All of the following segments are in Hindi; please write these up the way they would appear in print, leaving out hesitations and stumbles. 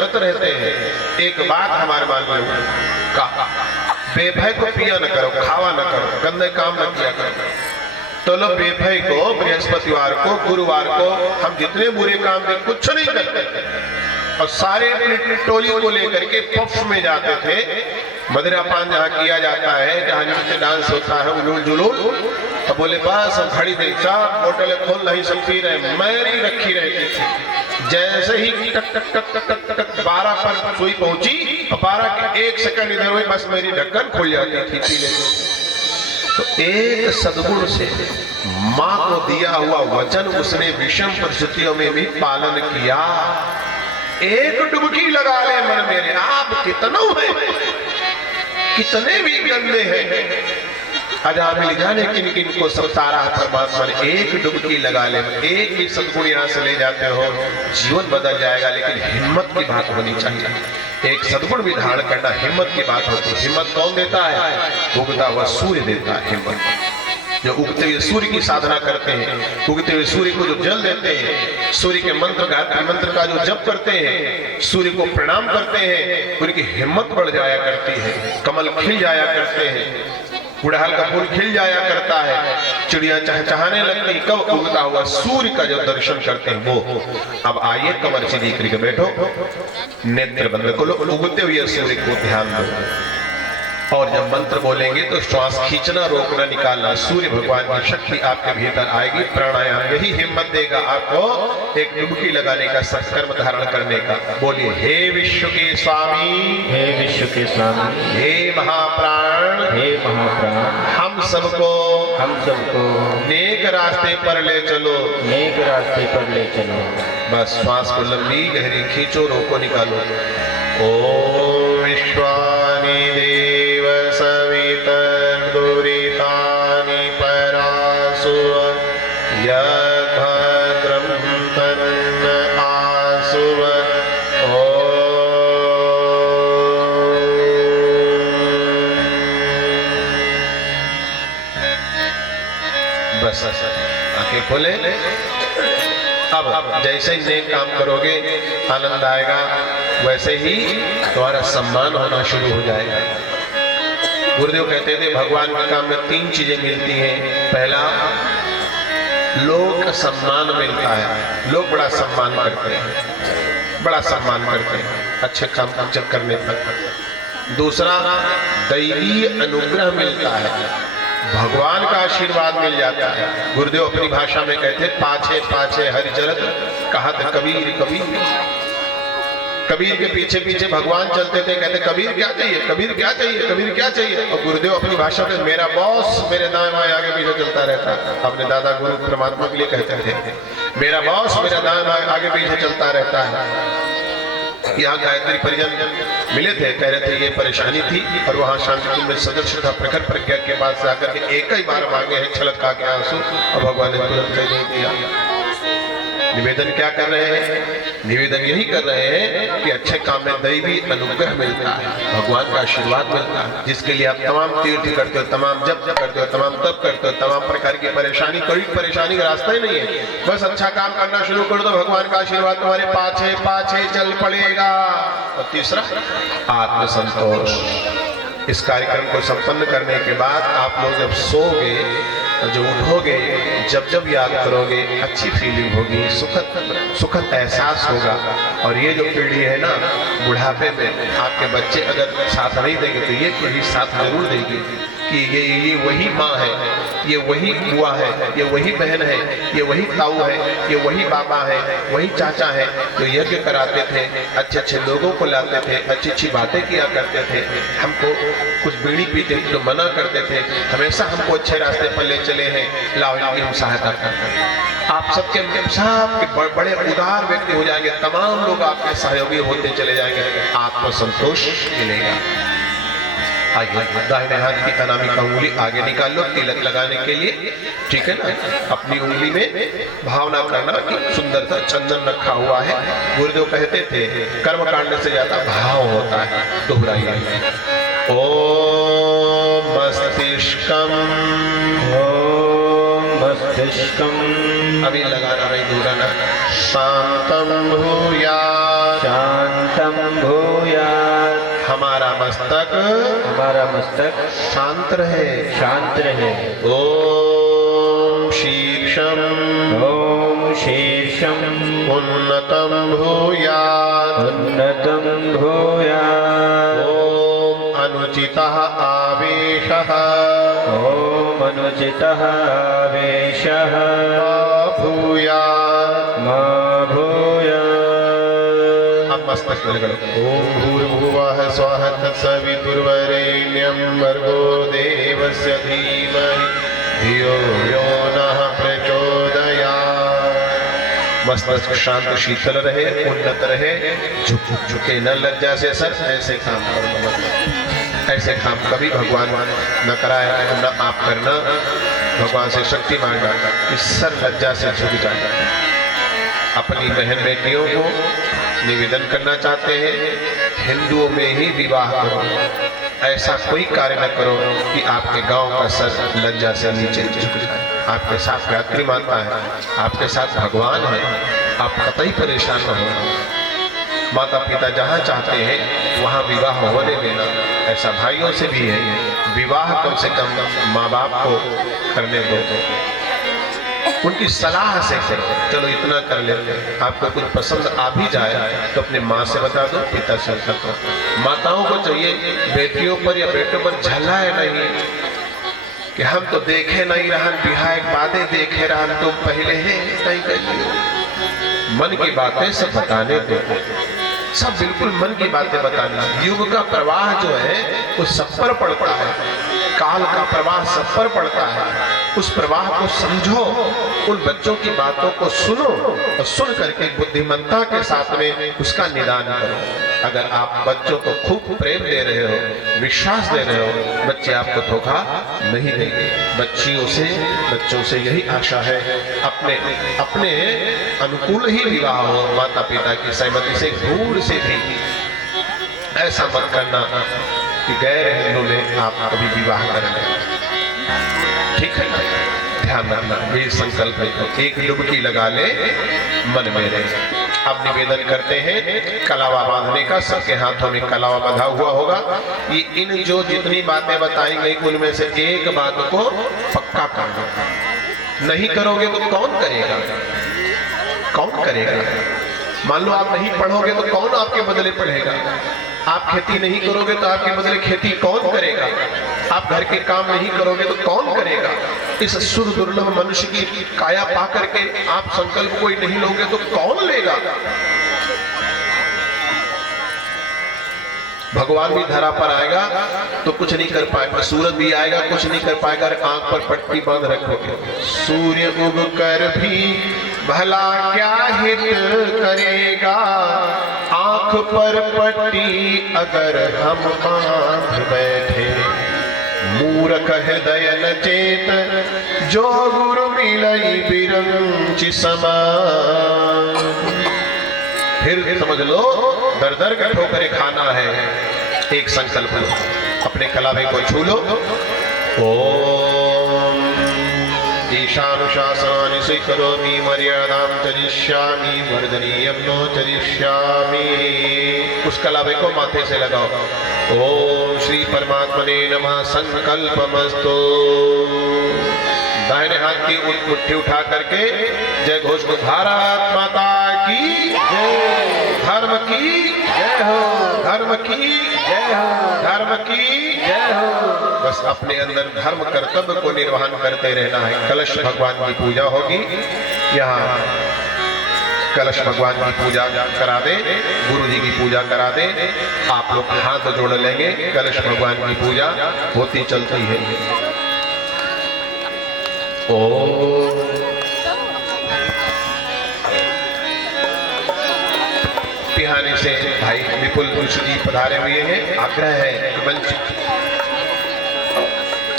व्रत रहते हैं, एक बात हमारे मान में कहा, बेभय को पिया न करो, खावा न करो, गंदे काम न किया करो। तो लो बेभय को बृहस्पतिवार को, गुरुवार को हम जितने बुरे काम थे कुछ नहीं करते और सारे अपनी टोली को लेकर के पफ में जाते थे। मदिरापान जहाँ किया जाता है, जहाँ नृत्य डांस होता है, उलूल जुलूल, तो बोले बस हम खड़ी देख साहब बोतलें खोल नहीं सब पी रहे, मैरी रखी रहती थी। जैसे ही टक टक टक टक टक टक 12 पर सुई पहुंची और 12 के 1 सेकंड इधर हुई, बस मेरी ढक्कन खुल जाती थी पी लेते। तो एक सद्गुण से मां को दिया हुआ वचन उसने विषम परिस्थितियों में भी पालन किया। एक डुबकी लगा ले मन मेरे, आप कितनों हैं, कितने भी गंदे हैं, अजामिल जाने किन किन को सब तारा है परमात्मा ने। एक डुबकी लगा ले, एक ही सद्गुण यहाँ से ले जाते हो, जीवन बदल जाएगा। लेकिन हिम्मत की बात होनी चाहिए, एक सद्गुण भी धारण करना हिम्मत की बात होती है। हिम्मत कौन देता है? उगता हुआ सूर्य देता है हिम्मत। जो उगते हुए सूर्य की साधना करते हैं, उगते हुए सूर्य को जो जल देते हैं, सूर्य के मंत्र गायत्री मंत्र का जो जप करते हैं, सूर्य को प्रणाम करते हैं, उनकी हिम्मत बढ़ जाया करती है, कमल खिल जाया करते हैं, गुड़हल का फूल खिल जाया करता है, चिड़िया चहचहाने लगती। कब? उगता हुआ सूर्य का जो दर्शन करते हैं वो। अब आइए कमर सीधी करके बैठो, नेत्र बंद करो, उगते हुए सूर्य को ध्यान दो और जब मंत्र बोलेंगे तो श्वास खींचना, रोकना, निकालना। सूर्य भगवान की शक्ति आपके भीतर आएगी। प्राणायाम यही हिम्मत देगा आपको एक डुबकी लगाने का, संस्कर्म धारण करने का। बोलिए, हे विश्व के स्वामी, हे विश्व के स्वामी, हे महाप्राण, हे महाप्राण, हम सबको नेक रास्ते पर ले चलो, नेक रास्ते पर ले चलो। बस श्वास को लंबी गहरी खींचो, रोको, निकालो। ओम विश्वानि देव सवितर्दुरितानि परासु यद्भद्रं तन्न आसु। बस आंखें खोले। अब जैसे ही नेक काम करोगे आनंद आएगा, वैसे ही तुम्हारा सम्मान होना शुरू हो जाएगा। गुरुदेव कहते थे भगवान के काम में 3 चीजें मिलती हैं। पहला, लोक सम्मान मिलता है, लोग बड़ा सम्मान करते हैं, बड़ा सम्मान करते हैं अच्छे काम करने पर। दूसरा, दैवीय अनुग्रह मिलता है, भगवान का आशीर्वाद मिल जाता है। गुरुदेव अपनी भाषा में कहते, पाछे पाछे हरिचरत कहत कबीर कबीर। कबीर के पीछे पीछे भगवान चलते थे, कहते कबीर क्या चाहिए, कबीर क्या चाहिए, कबीर क्या चाहिए। और गुरुदेव अपनी भाषा में, मेरा बॉस मेरे दाएं बाएं आगे पीछे चलता रहता है। अपने दादा गुरु परमात्मा के लिए कहते थे, मेरा बॉस मेरा दाएं बाएं आगे पीछे चलता रहता है। यहाँ गायत्री परिजन मिले थे, कह रहे थे ये परेशानी थी, और वहाँ शांति में सदस्य था प्रखर प्रज्ञा के बाद से आकर के एक ही बार मांगे हैं छलका के आंसू, और भगवान ने तुरंत दे दिया। निवेदन क्या कर रहे हैं? निवेदन यही कर रहे हैं कि अच्छे काम में दैवी अनुग्रह मिलता है, भगवान का आशीर्वाद मिलता है, जिसके लिए आप तमाम तीर्थ करते हो, तमाम जप करते हो, तमाम तप करते हो, तमाम प्रकार की परेशानी, कोई परेशानी का रास्ता ही नहीं है। बस अच्छा काम करना शुरू कर दो, भगवान का आशीर्वाद तुम्हारे पाछे पाछे चल पड़ेगा। और तीसरा, आत्मसंतोष। इस कार्यक्रम को संपन्न करने के बाद आप लोग जब सोओगे, जो उठोगे, जब जब याद करोगे, अच्छी फीलिंग होगी, सुखद एहसास होगा। और ये जो पीढ़ी है ना, बुढ़ापे में आपके बच्चे अगर साथ नहीं देंगे तो ये पीढ़ी साथ जरूर देगी कि ये वही माँ है, ये वही बुआ है, ये वही बहन है, ये वही ताऊ है, ये वही बाबा है, वही चाचा है, जो यज्ञ कराते थे, अच्छे अच्छे लोगों को लाते थे, अच्छी अच्छी बातें किया करते थे, हमको कुछ बीड़ी पीते थे तो मना करते थे, हमेशा हमको अच्छे रास्ते पर ले चले हैं, लाओ इनकी हम सहायता करते हैं। आप सबके बड़े उदार व्यक्ति हो जाएंगे, तमाम लोग आपके सहयोगी होते चले जाएंगे, आत्मसंतोष मिलेगा। आइए, दाहिने हाथ की अनामिका उंगली आगे निकाल लो तिलक लगाने के लिए, ठीक है ना। अपनी उंगली में भावना करना कि सुंदरता चंदन रखा हुआ है। गुरुदेव कहते थे कर्म कांड से ज्यादा भाव होता है। दोहराइए, ओम मस्तिष्कम, ओम मस्तिष्कम, अभी लगाना नहीं, दोहराना। शांतम भूयात्, शांतम हमारा मस्तक शांत रहे। ओम शीर्षम उन्नतम भूयात् ओम अनुचितः आवेशः मा भूयात्। अब मस्तक में करो। ओम भूर्भुवः स्वः तत्सवितुर्वरेण्यं भर्गो देवस्य धीमहि धियो यो नः प्रचोदयात्। मस्तक शांत शीतल रहे, उन्नत रहे, झुके न लज्जा से सर। ऐसे काम करो, ऐसे काम कभी भगवान न कराए, न आप करना। भगवान से शक्ति मांगा कि सर लज्जा से झुक जाए। अपनी बहन बेटियों को निवेदन करना चाहते हैं, हिंदुओं में ही विवाह करो। ऐसा कोई कार्य न करो कि आपके गांव का सर लज्जा से नीचे झुक जाए। आपके साथ यात्री माता है, आपके साथ भगवान है, आप कतई परेशान न हो। माता पिता जहाँ चाहते हैं वहाँ विवाह होने देना। ऐसा भाइयों से भी है, विवाह कम से कम माँ बाप को करने दो, उनकी सलाह से करो। चलो इतना कर लेते, आपको कुछ पसंद आ भी जाए तो अपने माँ से बता दो, पिता से बता दो। माताओं को चाहिए बेटियों पर या बेटों पर झल्लाए नहीं कि हम तो देखे नहीं रहन, बिहार बातें देखे रहन, तुम पहले हैं नहीं कहिए। मन की बातें सब बताने दो, सब बिल्कुल मन की बातें बताना। युग का प्रवाह जो है वो सब पर पड़ता है, काल का प्रवाह सब पर पड़ता है। उस प्रवाह को समझो, उन बच्चों की बातों को सुनो और सुन करके बुद्धिमत्ता के साथ में उसका निदान करो। अगर आप बच्चों को खूब प्रेम दे रहे हो, विश्वास दे रहे हो, बच्चे आपको धोखा नहीं देंगे। बच्चों से यही आशा है, अपने अनुकूल ही विवाह हो, माता पिता की सहमति से दूर से भी। ऐसा मत करना कि गैर हिंदू में आप कभी विवाह करेंगे, ठीक है? ध्यान रखना, ये संकल्प है। एक डुबकी लगा ले मन में रहे। अब निवेदन करते हैं कलावा बांधने का। सबके हाथों में कलावा बंधा हुआ होगा। ये इन जो जितनी बातें बताई गई उनमें से एक बात को पक्का करना। नहीं करोगे तो कौन करेगा? कौन करेगा? मान लो आप नहीं पढ़ोगे तो कौन आपके बदले पढ़ेगा? आप खेती नहीं करोगे तो आपके बदले खेती कौन करेगा? आप घर के काम नहीं करोगे तो कौन करेगा? इस सुर दुर्लभ मनुष्य की काया पा करके आप संकल्प कोई नहीं लोगे तो कौन लेगा? भगवान भी धरा पर आएगा तो कुछ नहीं कर पाएगा, सूरज भी आएगा कुछ नहीं कर पाएगा। आंख पर पट्टी बांध रखोगे। सूर्य उग कर भी भला क्या हित करेगा, आंख पर पट्टी अगर हम बांध बैठे। मूर्ख हृदय न चेत जो गुरु मिलई बिरंचि समान। फिर समझ लो, दर दर का ठोकरे खाना है। एक संकल्प लो, अपने कलावे को छू लो। ओम ईशानुशासनानि स्वीकरोमि मर्यादां चरिष्यामि वर्धनीयं नो चरिष्यामि। उस कलावे को माथे से लगाओ। ओम श्री परमात्मने नमः। संकल्पमस्तु। दाहिने हाथ की मुट्ठी उठा करके जय घोष को। भारत माता की जय, धर्म की जय हो, धर्म की जय हो, धर्म की जय हो। बस अपने अंदर धर्म कर्तव्य को निर्वहन करते रहना है। कलश भगवान की पूजा होगी, यहाँ कलश भगवान की पूजा करा दे, गुरु जी की पूजा करा दे। आप लोग हाथ जोड़ लेंगे, कलश भगवान की पूजा होती चलती है। पिहाने से भाई विपुल मिश्र जी पधारे हुए हैं। आग्रह है कि मंच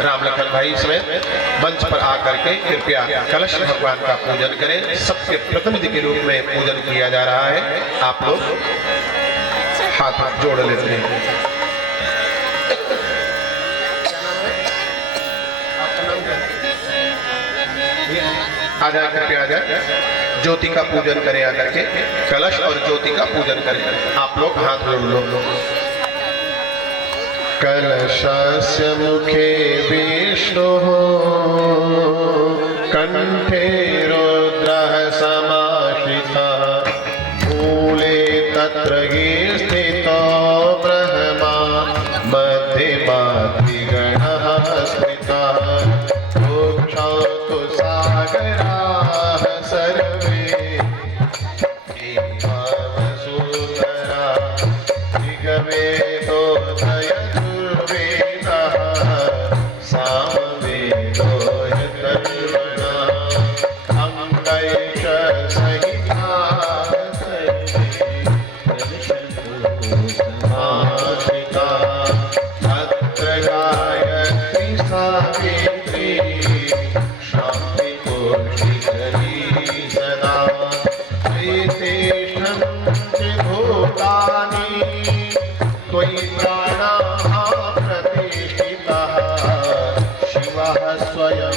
राम लखन भाई समेत मंच पर आकर के कृपया कलश भगवान का पूजन करें। सबके प्रतिनिधि के रूप में पूजन किया जा रहा है। आप लोग हाथ जोड़ लेते हैं। आ जाए, कृपया आ जाए। ज्योति का पूजन करें आकर के। कलश और ज्योति का पूजन करें। आप लोग हाथ जोड़ लो। कलशस्य मुखे विष्णुः कंठे रुद्रः समाश्रितः मूले तत्र स्थितो ब्रह्मा मध्ये मातृगणः स्मृतः मोक्षौ तु सागराः सर्वे वसुधरा ऋग्वेदोदयजुर्वेदः सामवेदो यतर्वणः अङ्गैष सहिताः समाश्रिताः अत्र गायत्री सावित्री शान्तिपूर्णिकरी सदा प्रीतिष्ठन्ति भूतानि त्वयि प्राणाः प्रतिष्ठिताः शिवः स्वयं